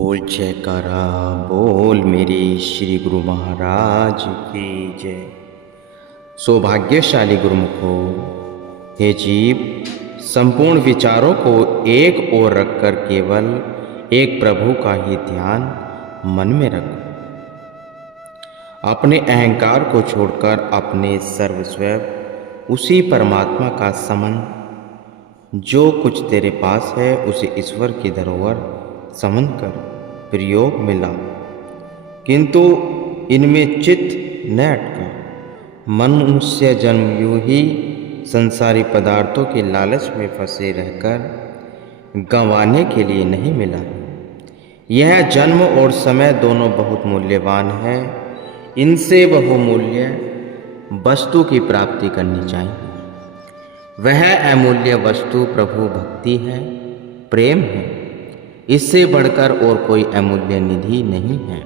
बोल जयकारा बोल मेरे श्री गुरु महाराज की जय। सौभाग्यशाली गुरुमुखो, हे जीव, संपूर्ण विचारों को एक ओर रखकर केवल एक प्रभु का ही ध्यान मन में रखो। अपने अहंकार को छोड़कर अपने सर्वस्व उसी परमात्मा का समन, जो कुछ तेरे पास है उसे ईश्वर की धरोहर समझ कर प्रयोग में ला। किंतु इनमें चित्त न अटका। मनुष्य जन्म यूं ही संसारी पदार्थों के लालच में फंसे रहकर गंवाने के लिए नहीं मिला। यह जन्म और समय दोनों बहुत मूल्यवान है। इनसे बहुमूल्य वस्तु की प्राप्ति करनी चाहिए। वह अमूल्य वस्तु प्रभु भक्ति है, प्रेम है। इससे बढ़कर और कोई अमूल्य निधि नहीं है।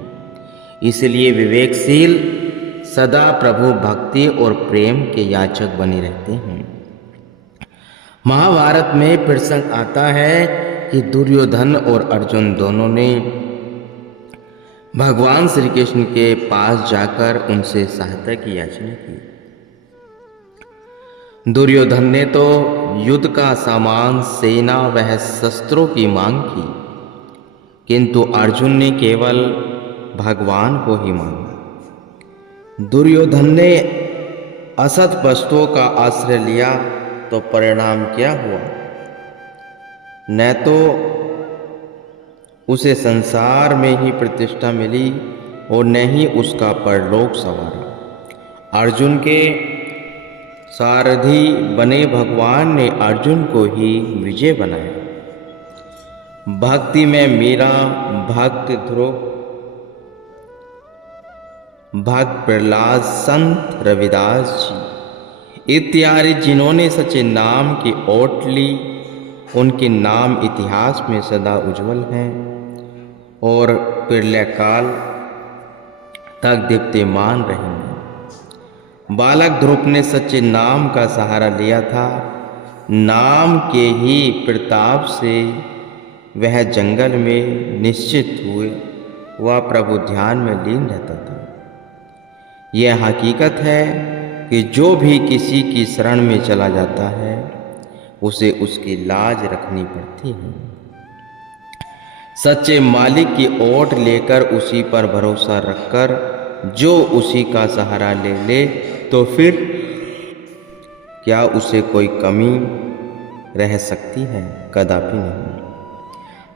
इसलिए विवेकशील सदा प्रभु भक्ति और प्रेम के याचक बने रहते हैं। महाभारत में प्रसंग आता है कि दुर्योधन और अर्जुन दोनों ने भगवान श्री कृष्ण के पास जाकर उनसे सहायता की याचना की। दुर्योधन ने तो युद्ध का सामान, सेना व शस्त्रों की मांग की, किंतु अर्जुन ने केवल भगवान को ही मांगा। दुर्योधन ने असत वस्तुओं का आश्रय लिया तो परिणाम क्या हुआ? न तो उसे संसार में ही प्रतिष्ठा मिली और न ही उसका परलोक संवारा। अर्जुन के सारथी बने भगवान ने अर्जुन को ही विजय बनाया। भक्ति में मीरा, भक्त ध्रुव, भक्त प्रहलाद, संत रविदास जी इत्यादि जिन्होंने सच्चे नाम की ओट ली, उनके नाम इतिहास में सदा उज्जवल हैं और प्रलय काल तक दीप्तिमान रहेंगे। बालक ध्रुव ने सच्चे नाम का सहारा लिया था। नाम के ही प्रताप से वह जंगल में निश्चित हुए वह प्रभु ध्यान में लीन रहता था। यह हकीकत है कि जो भी किसी की शरण में चला जाता है उसे उसकी लाज रखनी पड़ती है। सच्चे मालिक की ओट लेकर उसी पर भरोसा रखकर जो उसी का सहारा ले तो फिर क्या उसे कोई कमी रह सकती है? कदापि नहीं।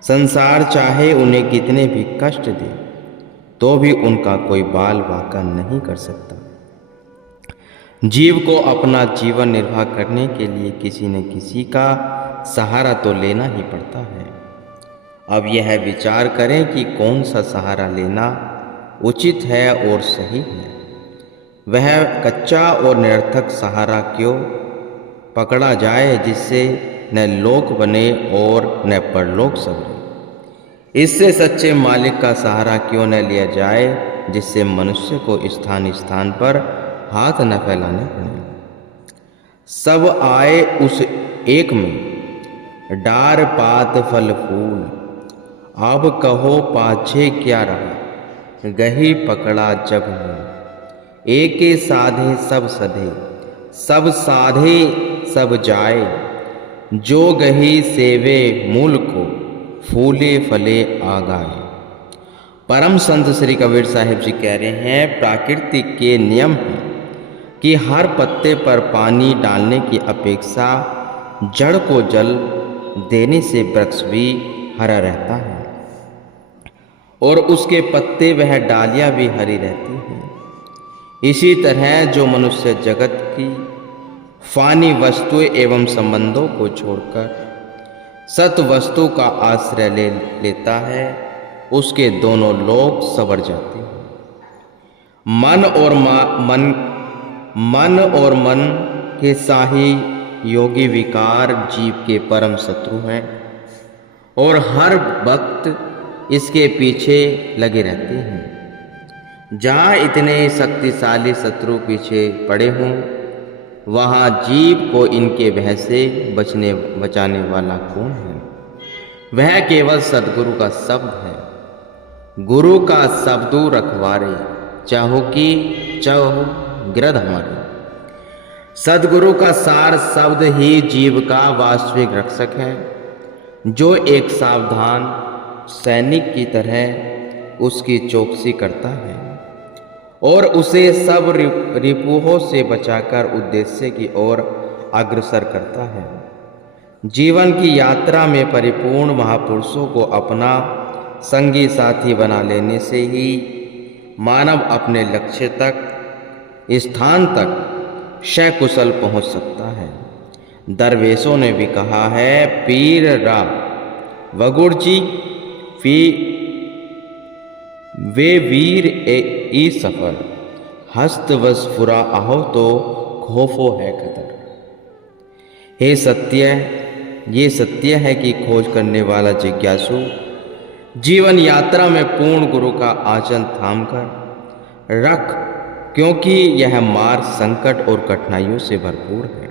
संसार चाहे उन्हें कितने भी कष्ट दे तो भी उनका कोई बाल वाका नहीं कर सकता। जीव को अपना जीवन निर्वाह करने के लिए किसी न किसी का सहारा तो लेना ही पड़ता है। अब यह विचार करें कि कौन सा सहारा लेना उचित है और सही है। वह कच्चा और निरर्थक सहारा क्यों पकड़ा जाए जिससे न लोक बने और न परलोक संवरे। इससे सच्चे मालिक का सहारा क्यों न लिया जाए जिससे मनुष्य को स्थान स्थान पर हाथ न फैलाने पड़े। सब आए उस एक में, डार पात फल फूल। अब कहो पाछे क्या रहा, गही पकड़ा जब हो। एके साधे सब सधे, सब साधे सब जाए। जो गही सेवे मूल को, फूले फले आगाए। परम संत श्री कबीर साहिब जी कह रहे हैं, प्रकृति के नियम है कि हर पत्ते पर पानी डालने की अपेक्षा जड़ को जल देने से वृक्ष भी हरा रहता है और उसके पत्ते वह डालियां भी हरी रहती हैं। इसी तरह जो मनुष्य जगत की फानी वस्तुएं एवं संबंधों को छोड़कर सत वस्तु का आश्रय लेता है, उसके दोनों लोक संवर जाते हैं। मन और मन के साही योगी विकार जीव के परम शत्रु हैं और हर वक्त इसके पीछे लगे रहते हैं। जहाँ इतने शक्तिशाली शत्रु पीछे पड़े हों, वहाँ जीव को इनके भय से बचाने वाला कौन है? वह केवल सद्गुरु का शब्द है। गुरु का शब्दु रखवारे, चाहो कि चाहो गिरध हमारे। सदगुरु का सार शब्द ही जीव का वास्तविक रक्षक है, जो एक सावधान सैनिक की तरह उसकी चौकसी करता है और उसे सब रिपुओं से बचाकर उद्देश्य की ओर अग्रसर करता है। जीवन की यात्रा में परिपूर्ण महापुरुषों को अपना संगी साथी बना लेने से ही मानव अपने लक्ष्य तक, स्थान तक सकुशल पहुंच सकता है। दरवेशों ने भी कहा है, पीर रा वगुरजी फी वे वीर ई सफर, हस्त वस फुरा आहो तो खौफो है खतर। हे सत्य, ये सत्य है कि खोज करने वाला जिज्ञासु जीवन यात्रा में पूर्ण गुरु का आचरण थाम कर रख, क्योंकि यह मार्ग संकट और कठिनाइयों से भरपूर है।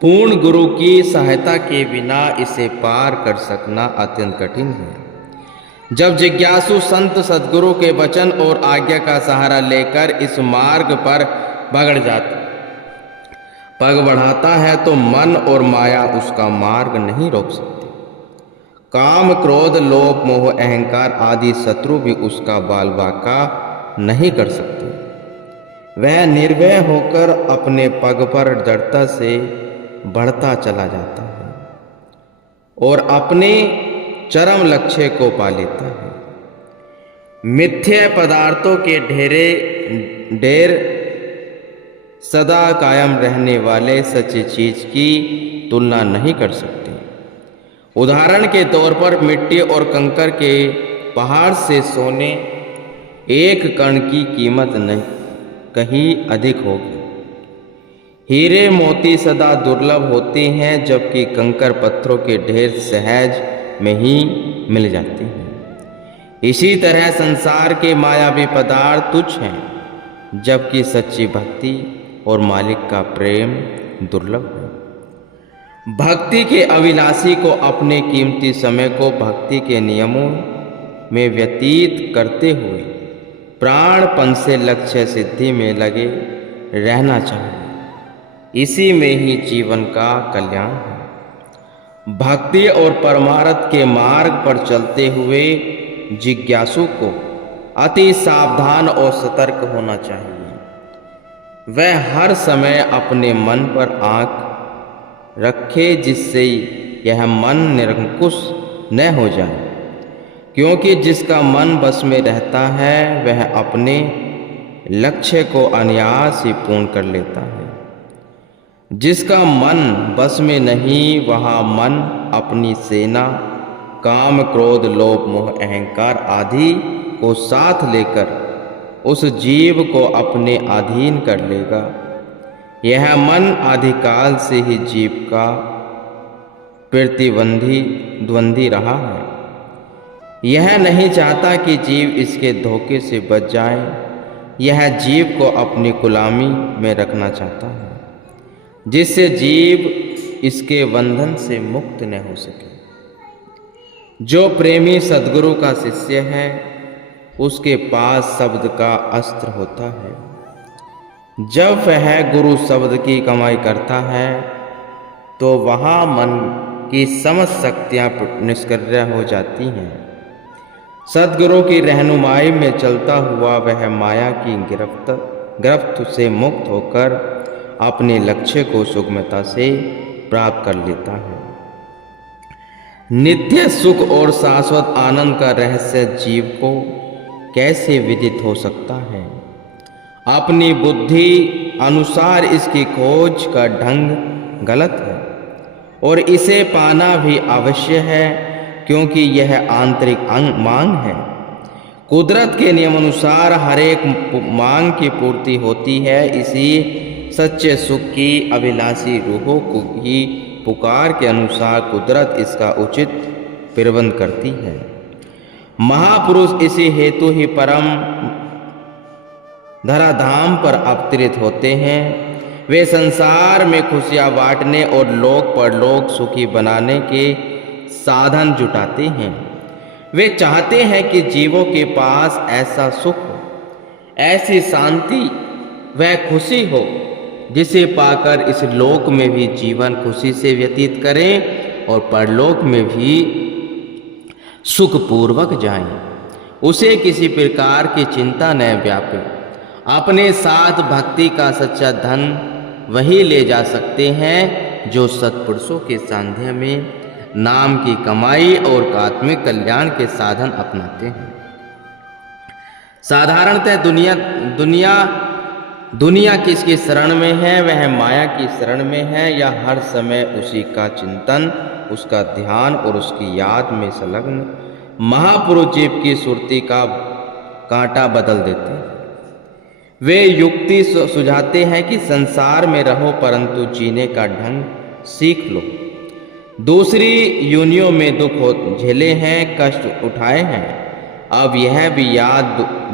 पूर्ण गुरु की सहायता के बिना इसे पार कर सकना अत्यंत कठिन है। जब जिज्ञासु संत सद्गुरु के वचन और आज्ञा का सहारा लेकर इस मार्ग पर पग बढ़ाता है तो मन और माया उसका मार्ग नहीं रोक सकती। काम, क्रोध, लोभ, मोह, अहंकार आदि शत्रु भी उसका बालबाका नहीं कर सकते। वह निर्भय होकर अपने पग पर दृढ़ता से बढ़ता चला जाता है और अपने चरम लक्ष्य को पा लेता है। मिथ्या पदार्थों के ढेर सदा कायम रहने वाले सच्ची चीज की तुलना नहीं कर सकते। उदाहरण के तौर पर मिट्टी और कंकर के पहाड़ से सोने एक कण की कीमत नहीं कहीं अधिक होगी। हीरे मोती सदा दुर्लभ होते हैं, जबकि कंकर पत्थरों के ढेर सहज में ही मिल जाते हैं। इसी तरह संसार के मायावी पदार्थ तुच्छ हैं, जबकि सच्ची भक्ति और मालिक का प्रेम दुर्लभ है। भक्ति के अभिलाषी को अपने कीमती समय को भक्ति के नियमों में व्यतीत करते हुए प्राणपण से लक्ष्य सिद्धि में लगे रहना चाहिए। इसी में ही जीवन का कल्याण है। भक्ति और परमार्थ के मार्ग पर चलते हुए जिज्ञासु को अति सावधान और सतर्क होना चाहिए। वह हर समय अपने मन पर आंख रखे, जिससे यह मन निरंकुश न हो जाए, क्योंकि जिसका मन बस में रहता है वह अपने लक्ष्य को अनायास ही पूर्ण कर लेता है। जिसका मन बस में नहीं, वहाँ मन अपनी सेना काम, क्रोध, लोभ, मोह, अहंकार आदि को साथ लेकर उस जीव को अपने अधीन कर लेगा। यह मन आदिकाल से ही जीव का द्वंद्वी रहा है। यह नहीं चाहता कि जीव इसके धोखे से बच जाए। यह जीव को अपनी गुलामी में रखना चाहता है, जिससे जीव इसके बंधन से मुक्त न हो सके। जो प्रेमी सद्गुरु का शिष्य है, उसके पास शब्द का अस्त्र होता है। जब वह गुरु शब्द की कमाई करता है तो वहाँ मन की समस्त शक्तियाँ निष्क्रिय हो जाती हैं। सद्गुरु की रहनुमाई में चलता हुआ वह माया की गिरफ्त से मुक्त होकर अपने लक्ष्य को सुगमता से प्राप्त कर लेता है। नित्य सुख और शाश्वत आनंद का रहस्य जीव को कैसे विदित हो सकता है? अपनी बुद्धि अनुसार इसकी खोज का ढंग गलत है और इसे पाना भी अवश्य है, क्योंकि यह आंतरिक मांग है। कुदरत के नियम अनुसार हर एक मांग की पूर्ति होती है। इसी सच्चे सुख की अभिलाषी रूहों को ही पुकार के अनुसार कुदरत इसका उचित प्रबंध करती है। महापुरुष इसी हेतु ही परम धराधाम पर अवतरित होते हैं। वे संसार में खुशियाँ बांटने और लोक परलोक सुखी बनाने के साधन जुटाते हैं। वे चाहते हैं कि जीवों के पास ऐसा सुख हो, ऐसी शांति वह खुशी हो जिसे पाकर इस लोक में भी जीवन खुशी से व्यतीत करें और परलोक में भी सुखपूर्वक जाएं। उसे किसी प्रकार की चिंता न व्यापे। अपने साथ भक्ति का सच्चा धन वही ले जा सकते हैं जो सत्पुरुषों के सानिध्य में नाम की कमाई और आत्मिक कल्याण के साधन अपनाते हैं। साधारणतः दुनिया किसकी शरण में है? वह माया की शरण में है या हर समय उसी का चिंतन, उसका ध्यान और उसकी याद में संलग्न महापुरुष जीव की सुरती का कांटा बदल देते हैं। वे युक्ति सुझाते हैं कि संसार में रहो परंतु जीने का ढंग सीख लो। दूसरी योनियों में दुख झेले हैं, कष्ट उठाए हैं, अब यह भी याद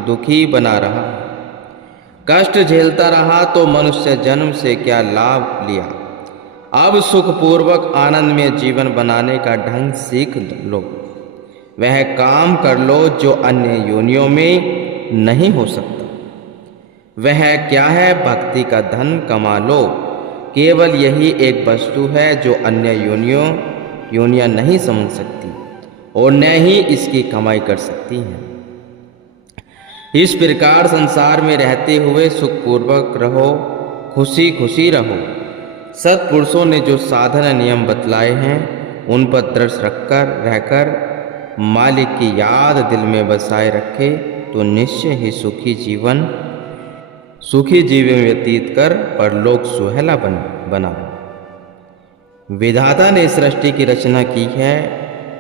दुखी बना रहा। कष्ट झेलता रहा तो मनुष्य जन्म से क्या लाभ लिया? अब सुखपूर्वक आनंदमय जीवन बनाने का ढंग सीख लो। वह काम कर लो जो अन्य योनियों में नहीं हो सकता। वह क्या है? भक्ति का धन कमा लो। केवल यही एक वस्तु है जो अन्य योनियां नहीं समझ सकती और न ही इसकी कमाई कर सकती हैं। इस प्रकार संसार में रहते हुए सुखपूर्वक रहो, खुशी खुशी रहो। सत्पुरुषों ने जो साधन नियम बतलाए हैं उन पर दृढ़ रहकर मालिक की याद दिल में बसाए रखे तो निश्चय ही सुखी जीवन व्यतीत कर परलोक सुहेला बना। विधाता ने सृष्टि की रचना की है,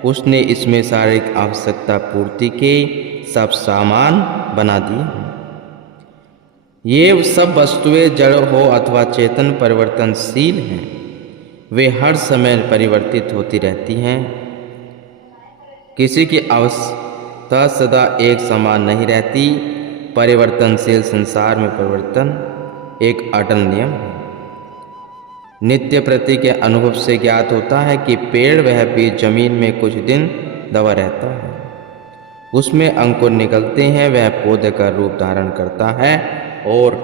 उसने इसमें शारीरिक आवश्यकता पूर्ति के सब सामान बना दिए हैं। ये सब वस्तुएं जड़ हो अथवा चेतन परिवर्तनशील हैं। वे हर समय परिवर्तित होती रहती हैं। किसी की अवस्था सदा एक समान नहीं रहती। परिवर्तनशील संसार में परिवर्तन एक अटल नियम है। नित्य प्रति के अनुभव से ज्ञात होता है कि पेड़ वह बीज जमीन में कुछ दिन दबा रहता है, उसमें अंकुर निकलते हैं, वह पौधे का रूप धारण करता है और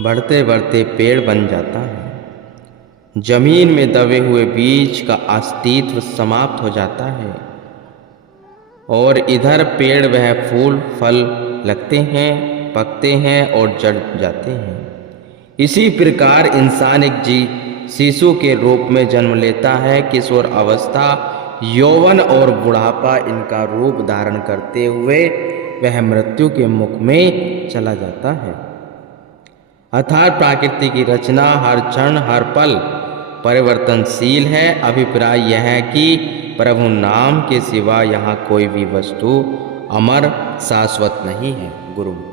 बढ़ते बढ़ते पेड़ बन जाता है। जमीन में दबे हुए बीज का अस्तित्व समाप्त हो जाता है और इधर पेड़ वह फूल फल लगते हैं, पकते हैं और जड़ जाते हैं। इसी प्रकार इंसान एक शिशु के रूप में जन्म लेता है। किशोर अवस्था, यौवन और बुढ़ापा इनका रूप धारण करते हुए वह मृत्यु के मुख में चला जाता है। अर्थात प्रकृति की रचना हर क्षण हर पल परिवर्तनशील है। अभिप्राय यह है कि प्रभु नाम के सिवा यहाँ कोई भी वस्तु अमर शाश्वत नहीं है। गुरु